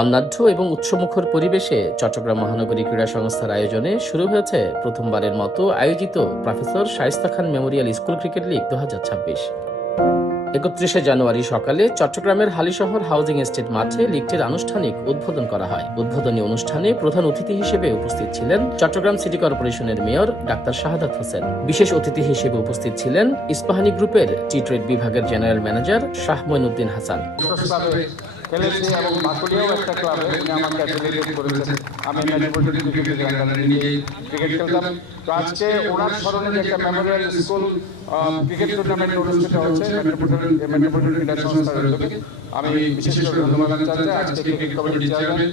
বর্ণাঢ্য এবং উৎসমুখর পরিবেশে চট্টগ্রাম মহানগরী ক্রীড়া সংস্থার আয়োজনে শুরু হয়েছে প্রথমবারের মতো আয়োজিত professor Shaista Khan memorial school cricket league দু হাজার ছাব্বিশ। একত্রিশে জানুয়ারি সকালে চট্টগ্রামের হালিশহর হাউজিং এস্টেট মাঠে লিগটির আনুষ্ঠানিক উদ্বোধন করা হয়। উদ্বোধনী অনুষ্ঠানে প্রধান অতিথি হিসেবে উপস্থিত ছিলেন চট্টগ্রাম সিটি কর্পোরেশনের মেয়র ডাক্তার শাহাদাত হোসেন। বিশেষ অতিথি হিসেবে উপস্থিত ছিলেন ইস্পাহানি গ্রুপের টি ট্রেড বিভাগের জেনারেল ম্যানেজার শাহ মইনুদ্দিন হাসান। খেলেছি এবং বাকুলিয়াও একটা ক্লাবে উনি আমাকে অ্যাফিলিয়েট করেছেন। আমি নিজেই ক্রিকেট খেলতাম। তো আজকে ওনার স্মরণে একটা মেমোরিয়াল স্কুল ক্রিকেট টুর্নামেন্ট অনুষ্ঠিত হচ্ছে মেট্রোপলিটন ক্রীড়া সংস্থার উদ্যোগে। আমি বিশেষ করে ধন্যবাদ জানাতে আজকে ক্রিকেট কমিটির চেয়ারম্যান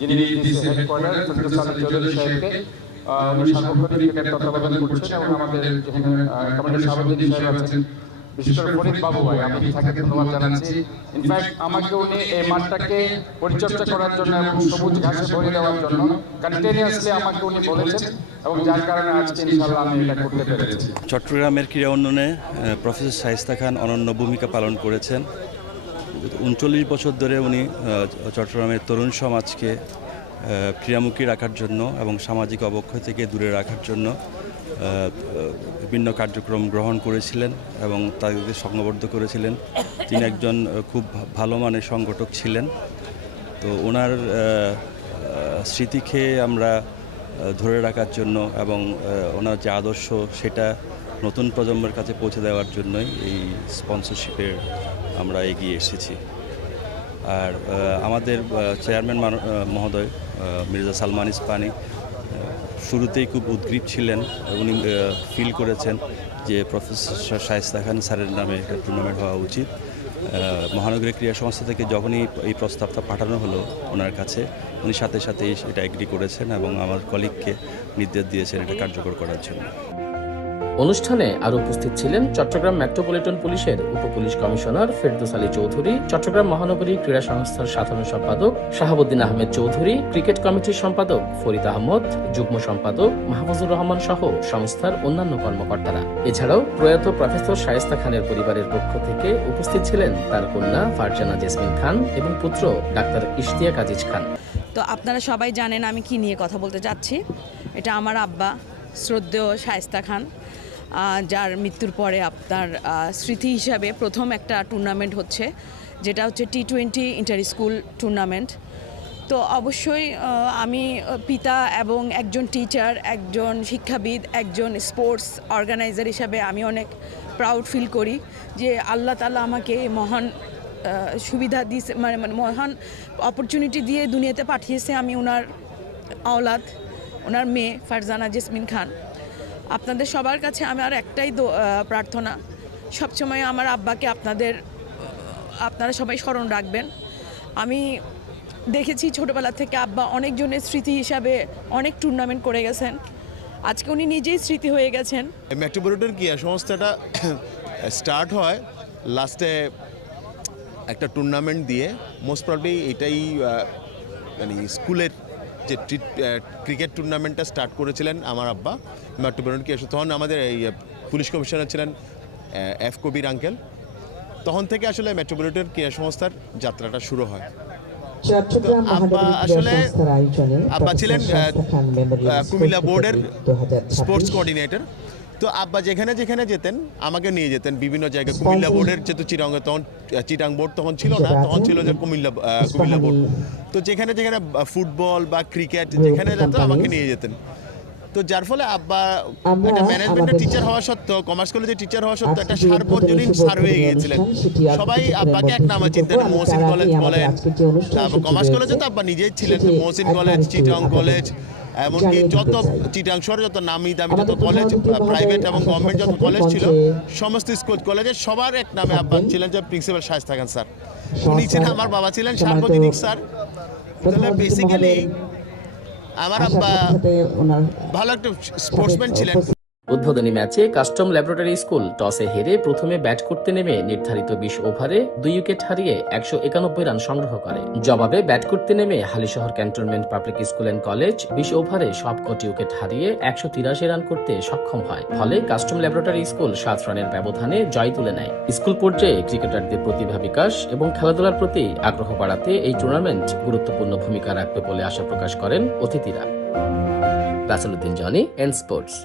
যিনি ডিসি হেডকোয়ার্টার ফজলুল সালাম চৌধুরী সাহেবকে। উনি সার্বক্ষণিক ক্রিকেট তত্ত্বাবধান করছেন এবং আমাদের যেখানে কমিটির সভাপতি সাহেব আছেন এই পরিচর্যা করার জন্য এবং যার কারণে আজকে চট্টগ্রামের ক্রীড়া উন্নয়নে প্রফেসর শাইস্তা খান অনন্য ভূমিকা পালন করেছেন। উনচল্লিশ বছর ধরে উনি চট্টগ্রামের তরুণ সমাজকে ক্রীড়ামুখী রাখার জন্য এবং সামাজিক অবক্ষয় থেকে দূরে রাখার জন্য বিভিন্ন কার্যক্রম গ্রহণ করেছিলেন এবং তাদেরকে সংঘবদ্ধ করেছিলেন। তিনি একজন খুব ভালো মানের সংগঠক ছিলেন। তো ওনার আহ, আহ, স্মৃতি খেয়ে আমরা ধরে রাখার জন্য এবং ওনার যে আদর্শ সেটা নতুন প্রজন্মের কাছে পৌঁছে দেওয়ার জন্যই এই স্পন্সরশিপের আমরা এগিয়ে এসেছি। আর আমাদের চেয়ারম্যান মহোদয় মির্জা সালমান ইস্পানি শুরুতেই খুব উদ্গ্রীব ছিলেন। উনি ফিল করেছেন যে প্রফেসর শায়েস্তা খান স্যারের নামে একটা টুর্নামেন্ট হওয়া উচিত। মহানগরী ক্রীড়া সংস্থা থেকে যখনই এই প্রস্তাবটা পাঠানো হলো ওনার কাছে, উনি সাথে সাথেই এটা এগ্রি করেছেন এবং আমার কলিগকে নির্দেশ দিয়েছেন এটা কার্যকর করার জন্য। অনুষ্ঠানে আরও উপস্থিত ছিলেন চট্টগ্রাম মেট্রোপলিটন পুলিশের উপপুলিশ কমিশনার ফেরদৌস আলী চৌধুরী, চট্টগ্রাম মহানগরী ক্রীড়া সংস্থার সাধারণ সম্পাদক শাহাবুদ্দিন আহমেদ চৌধুরী, ক্রিকেট কমিটির সম্পাদক ফরিদ আহমদ, যুগ্ম সম্পাদক মাহফুজুর রহমান সহ সংস্থার অন্যান্য কর্মকর্তারা। এছাড়াও প্রয়াত প্রফেসর শায়েস্তা খানের পরিবারের পক্ষ থেকে উপস্থিত ছিলেন তার কন্যা ফারজানা জেসমিন খান এবং পুত্র ডাক্তার ইশতিয়াক আজিজ খান। তো আপনারা সবাই জানেন আমি কি নিয়ে কথা বলতে যাচ্ছি। এটা আমার আব্বা, শ্রদ্ধেয় শায়েস্তা খান। যার মৃত্যুর পরে আপনার স্মৃতি হিসাবে প্রথম একটা টুর্নামেন্ট হচ্ছে, যেটা হচ্ছে T twenty inter school tournament তো অবশ্যই আমি পিতা এবং একজন টিচার একজন শিক্ষাবিদ, একজন স্পোর্টস অর্গানাইজার হিসাবে আমি অনেক প্রাউড ফিল করি যে আল্লাহ তালা আমাকে মহান সুবিধা দিয়েছে মানে মানে মহান অপরচুনিটি দিয়ে দুনিয়াতে পাঠিয়েছে। আমি ওনার আওলাদ ওনার মেয়ে ফারজানা জেসমিন খান। আপনাদের সবার কাছে আমার একটাই প্রার্থনা, সবসময় আমার আব্বাকে আপনাদের আপনারা সবাই স্মরণ রাখবেন। আমি দেখেছি ছোটোবেলা থেকে আব্বা অনেকজনের স্মৃতি হিসাবে অনেক টুর্নামেন্ট করে গেছেন। আজকে উনি নিজেই স্মৃতি হয়ে গেছেন। মেট্রোপলিটন ক্রিয়া সংস্থাটা স্টার্ট হয় লাস্টে একটা টুর্নামেন্ট দিয়ে। মোস্ট প্রবলি এটাই মানে স্কুলের যে ক্রিকেট টুর্নামেন্টটা স্টার্ট করেছিলেন আমার আব্বা মাট্টু ক্রিয়া এসে তখন আমাদের এই পুলিশ কমিশনার ছিলেন এফ কবির আঙ্কেল। তখন থেকে আসলে মেট্রোপলিটন ক্রীড়া সংস্থার যাত্রাটা শুরু হয়। আব্বা আসলে আব্বা ছিলেন কুমিল্লা বোর্ডের স্পোর্টস কোঅর্ডিনেটর। তো আব্বা যেখানে যেখানে যেতেন আমাকে নিয়ে যেতেন বিভিন্ন জায়গায়। কুমিল্লা বোর্ডের যেহেতু চিরাঙ্গ তখন চিটাং বোর্ড তখন ছিল না তখন ছিল যে কুমিল্লা কুমিল্লা বোর্ড। তো যেখানে যেখানে ফুটবল বা ক্রিকেট যেখানে যেত আমাকে নিয়ে যেতেন। তো যার ফলে আব্বা একটা ম্যানেজমেন্টের টিচার হওয়া সত্ত্বেও কমার্স কলেজের টিচার হওয়া সত্ত্বেও একটা সার্বজনীন উদ্বোধনী হয়ে গিয়েছিলেন। সবাই আব্বাকে এক নামে চিনতেন মহসিন কলেজ বলেন তারপর কমার্স কলেজে তো আব্বা নিজেই ছিলেন মহসিন কলেজ চিটাং কলেজ এমনকি যত। চিটাং শহরে যত নামি দামি যত কলেজ প্রাইভেট এবং গভর্নমেন্ট যত কলেজ ছিল সমস্ত স্কুল কলেজের সবার এক নামে আব্বা ছিলেন যে প্রিন্সিপাল শায়েস্তা থাকেন স্যার। উনি ছিলেন আমার বাবা ছিলেন সার্বজনীন স্যার। তাহলে বেসিক্যালি আমার আসার আব্বা ভালো একটা স্পোর্টসম্যান ছিলেন। উদ্বোধনী ম্যাচে কাস্টম ল্যাবরেটরি স্কুল টসে হেরে প্রথমে ব্যাট করতে নেমে নির্ধারিত বিশ ওভারে দুই উইকেট হারিয়ে একশো একানব্বই রান সংগ্রহ করে। জবাবে ব্যাট করতে নেমে Halishahar cantonment public school and college বিশ ওভারে সব সবকটি উইকেট হারিয়ে একশো তিরাশি রান করতে সক্ষম হয়। ফলে কাস্টম ল্যাবরেটরি স্কুল সাত রানের ব্যবধানে জয় তুলে নেয়। স্কুল পর্যায়ে ক্রিকেটারদের প্রতিভা বিকাশ এবং খেলাধুলার প্রতি আগ্রহ বাড়াতে এই টুর্নামেন্ট গুরুত্বপূর্ণ ভূমিকা রাখবে বলে আশা প্রকাশ করেন অতিথিরা। Raseluddin Jony, N sports.